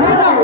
Bravo!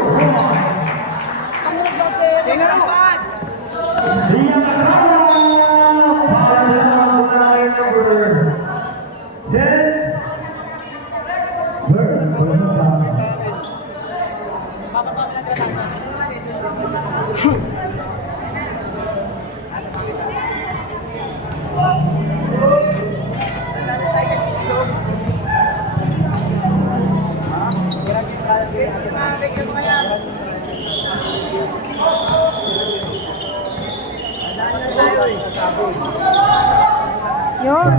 Yun.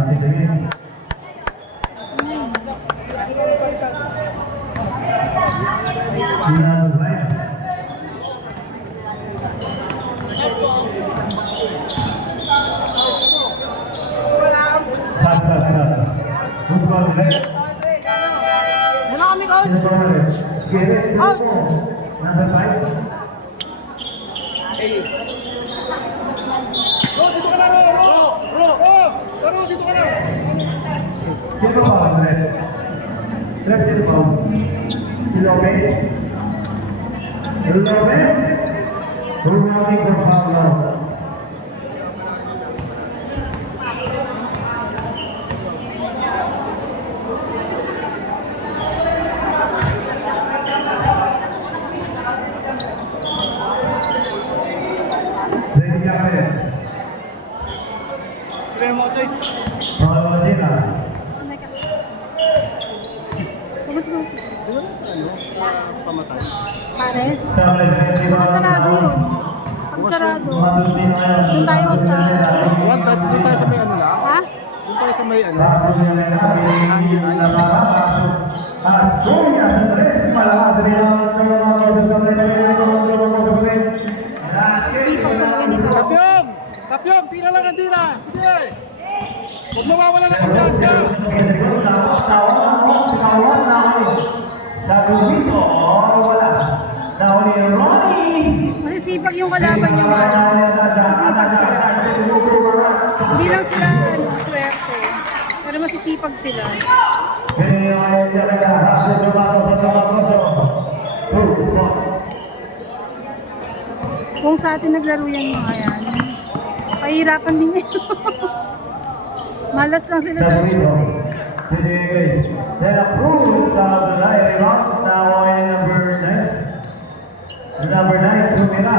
Ano kami, coach? Out! Number 5. Ro, dito ka na, Ro, dito ka na. Sino ba ang red? Red dito ba? Si Lopez? Lopez? Rumami ko Pablo. Ready ka pa rin? Kaya mo, Toy. Pangalawa din ah. Sanay ka. Sagot mo siya. Ano ba sa ano? Sa pamatay? Pares. Sa red, di ba? Sarado. Pag sarado. Matutin na yan. Doon tayo sa... Doon tayo sa may ano lang? Ha? Doon tayo sa may ano? Sa may hangin. Sipag talaga nito. Tapyong! Tapyong! Tira lang ang tira! Sige! Huwag mawawala ng kumpiyansa! Masisipag yung kalaban niyo. Masisipag sila. Hindi lang sila swerte. Pero masisipag sila. Kung sa atin naglaro yan mga yan, pahirapan din yun. Malas lang sila sa shoot eh. Number 9, Tumira.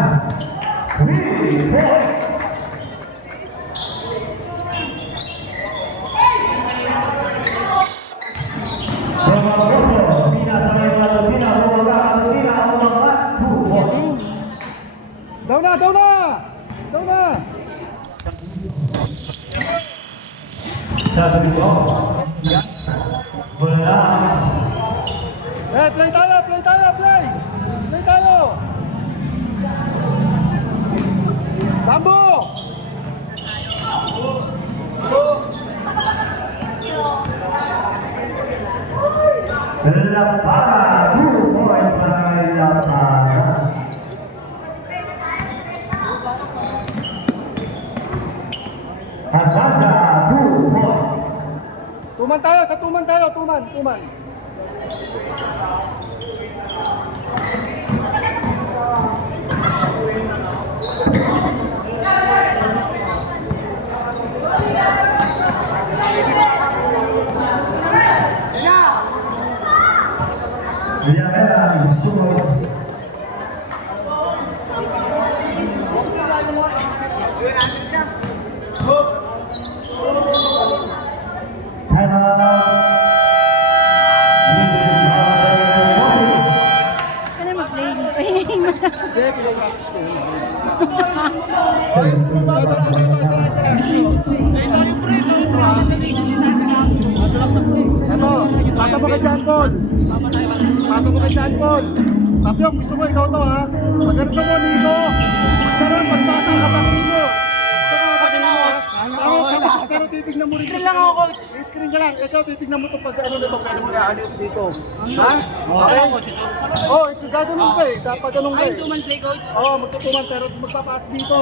Galing. Daw na! Daw na! Daw na! Sabi ko, wala. Play tayo! Play tayo! Play! Play tayo! Tambo! La Para, 2 points para La Para. Atlanta, 2 points. Tuman tayo! Sa tuman tayo! Tuman! Tuman! Villarreal, sumunod. Kaya mag-play dito. Pahingahin mo na. Kasi pinapractice ko yun. Ito, pasa mo kay John Paul. Pasa mo kay John Paul. Tapyong, gusto mo ikaw to ha. Pag ganito mo dito. Pagkaroon, pagpasa ang kapatid mo. Pero titignan mo rin. Screen lang ako, coach. Screen ka lang. Ikaw, titignan mo ito pag ano nito. Pwede mo na dito. Ha? Okay? Oh, gagano'n ka eh. Kapag ganun ka eh. Ay, tuman play, coach? Oo, magtutuman pero magpapaas dito.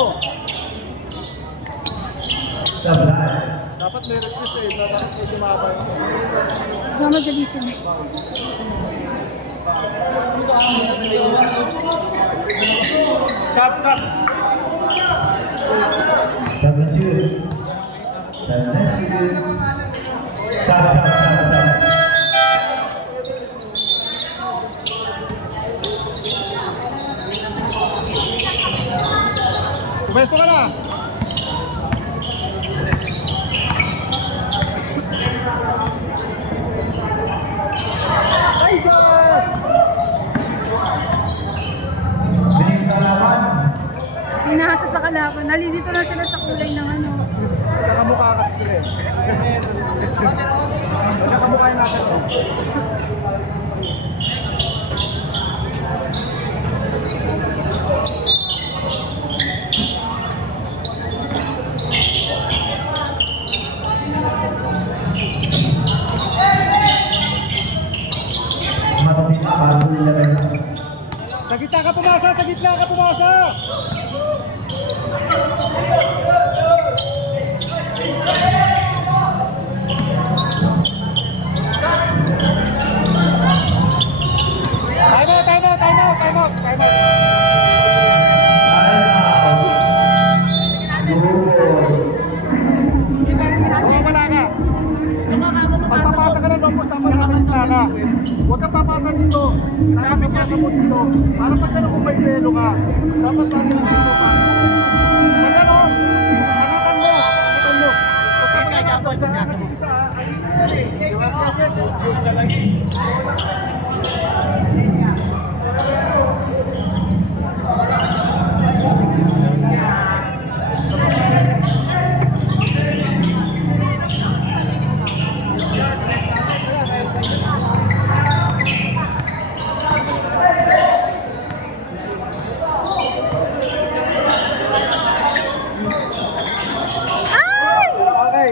Dapat may request eh. Dapat medyo mahaba yun. Mamadali sila. Sap, sap. Pumesto ka na. Ay, God! kalaban. Nalilito na sila sa kulay ng ano. Nagkakamukha kasi sila eh. Nagkakamukha yung natin to. Matapit na bago nilagay na. Sa gitna ka pumasa! Sa gitna ka pumasa! Time out! Oo, wala ka. Pagpapasa ka ng lopos, dapat nasa gitna ka. Huwag kang papasa dito. Kaya papasa mo dito. Para pag gano'n kung may pelo ka, dapat lagi lang dito pasa. Pag gano'n, angatan mo. Basta pag dapat ka, isa,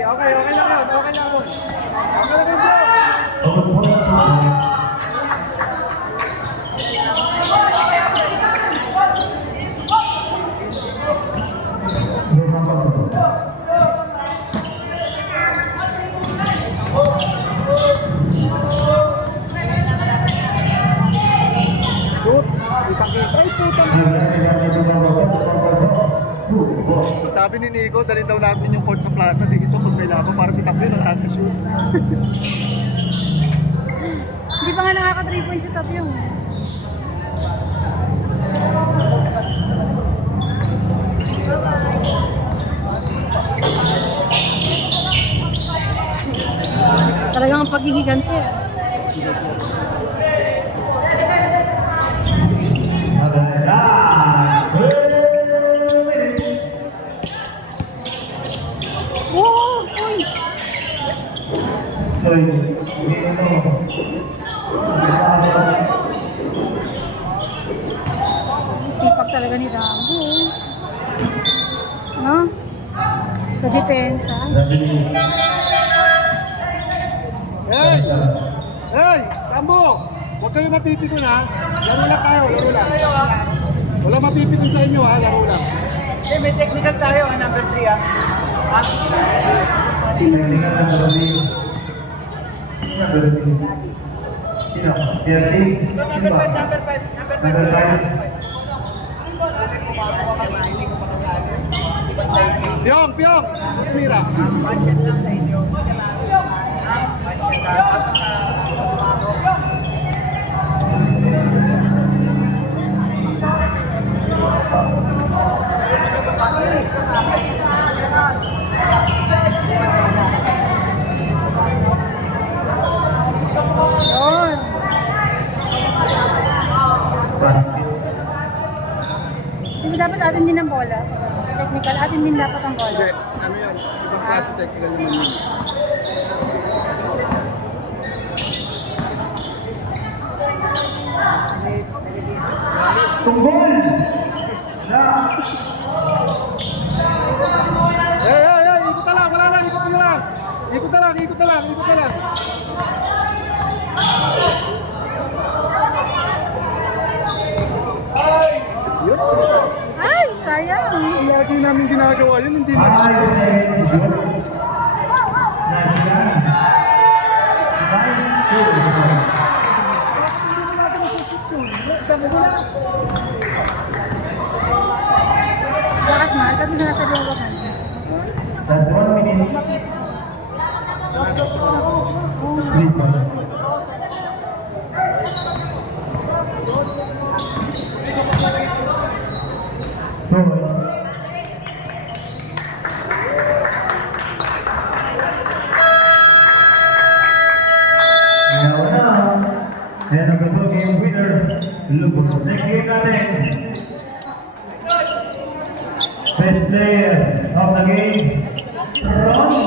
Okay lang yun. Okay lang yun. Shoot! Ipakita. Ay, putang. Sabi ni Nico, dalhin daw natin yung court sa plaza dito pag may laban para si Tapio na nakaka-shoot. Hindi pa nga nakaka 3 points si Tapio. Talagang ang paghihigante. Oh, uy! Sipag talaga ni Dambo. No? Sa depensa. Hey! Hey! Tambo! Huwag kayo mapipikon ha. Laro lang tayo, laro lang. Wala mapipikon sa inyo ha, laro lang. Eh, may technical tayo, number 3 ah. Sino? Number 5. Piyong! Piyong! Tumira. One shot lang sa inyo. One shot lang. Tapos sa Yun. Di ba dapat atin din ang bola? Technical, atin din dapat ang bola. Hindi, ano yan? Ibang klase technical naman yun. Tunggol! Hey! Ikot na lang! Wala lang! Ikot na lang! Ikot na lang! Yun, sinasabi. Ay, sayang. Lagi namin ginagawa yun, hindi na Bakit ma? Ikaw din sinasabi mo ba kanina? That's 1 minute. 3 points. And ang gabang game winner, Lubos. Next game natin. Best player of the game, Ronnie.